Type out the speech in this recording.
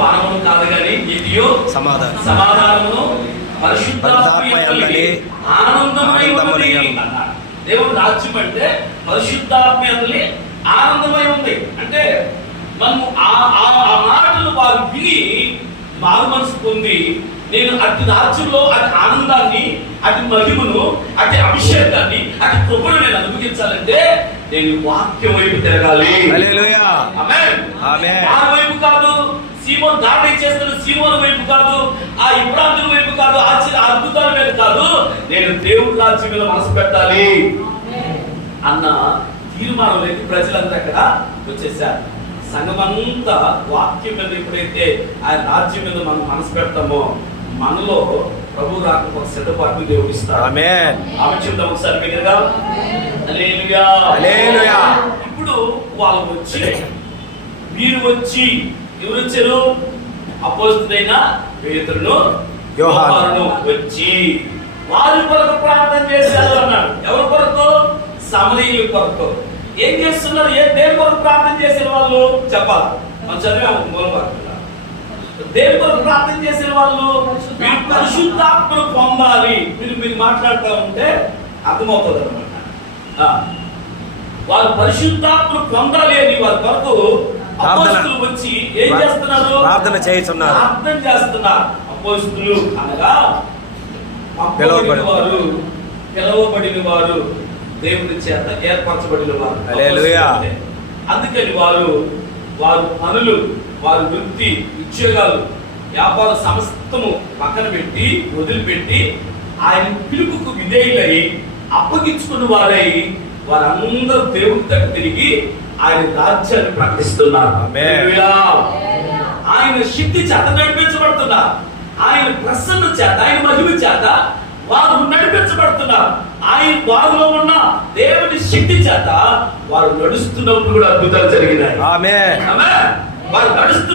పానమును కాదు కానీ ఇదియో సమాధానమును పరిశుద్ధాత్మయందు ఆనందమై ఉన్నది అన్నాడు. దేవుని రాజ్యం అంటే పరిశుద్ధాత్మయందు ఆనందమై ఉంది. అంటే మనము ఆ మాటలు వారు విని మారు మనసు పొంది నేను అటు రాజ్యంలో అటు ఆనందాన్ని, అటు మహిమను, అటు అభిషేకాన్ని, అటు కృపను నేను అనుభవించాలంటే నేను వాక్యం వైపు తిరగాలి. ఆ వైపు కాదు, సీమోను దాడి చేస్తున్న సీమోను వైపు కాదు, ఆ ఇబ్రాహిం వైపు కాదు, అద్భుతాల మీద కాదు, నేను దేవుడి రాజ్యం మీద మనసు పెట్టాలి అన్న తీర్మానంలోకి ప్రజలంతా అక్కడ వచ్చేసారు. సంఘమంతా వాక్యం మీద ఎప్పుడైతే ఆయన రాజ్యం మీద మనం మనసు పెడతామో మనలో ప్రభు రాక ఒక సిద్ధపాటు దేవుడు ఇస్తాడు. ఆమె చెప్తాం ఒకసారి బిగ్గరగా హల్లెలూయా హల్లెలూయా. ఇప్పుడు వాళ్ళు వచ్చి వీరు వచ్చి ఎవరు వచ్చారు? అపోస్తలుడైన పేతురును యోహానును వచ్చి వారి కొరకు ప్రార్థన చేశారు అన్నాడు. ఎవరి కొరకు? సమరయుల కొరకు. ఏం చేస్తున్నారు? దేని కొరకు ప్రార్థన చేసిన వాళ్ళు చెప్పాలి. మనం చదివాము మూలపడుతున్నారు. దేని కొరకు ప్రార్థన చేసిన వాళ్ళు మీరు పరిశుద్ధాత్మను పొందాలి. మీరు మాట్లాడుతూ ఉంటే అర్థమవుతుంది అనమాట. వాళ్ళు పరిశుద్ధాత్మను పొందాలి అని వారి కొరకు అపోస్తలులు వచ్చి ఏం చేస్తున్నారు? ప్రార్థన చేస్తున్నారు. అపోస్తలులు అనగా పిలవబడిన వారు, దేవుని చేత ఏర్పరచబడిన వారు. అందుకని వారు పనులు, వారి వృత్తి, ఉద్యోగాలు, వ్యాపార సమస్తము పక్కన పెట్టి వదిలిపెట్టి ఆయన పిలుపుకు విధేయులై అప్పగించుకున్న వారై వారందరూ దేవుని దగ్గర తిరిగి ఆయన రాజ్యాన్ని ప్రకటిస్తున్నారు. ఆయన శక్తి చేత నడిపించబడుతున్నారు. ఆయన ప్రసన్న చేత, ఆయన మహిమ చేత వారు నడిపించబడుతున్నారు. ఆయన వారిలో ఉన్న దేవుని శక్తి చేత వారు నడుస్తున్నప్పుడు కూడా అద్భుతాలు జరిగినాయి. వారు నడుస్తున్న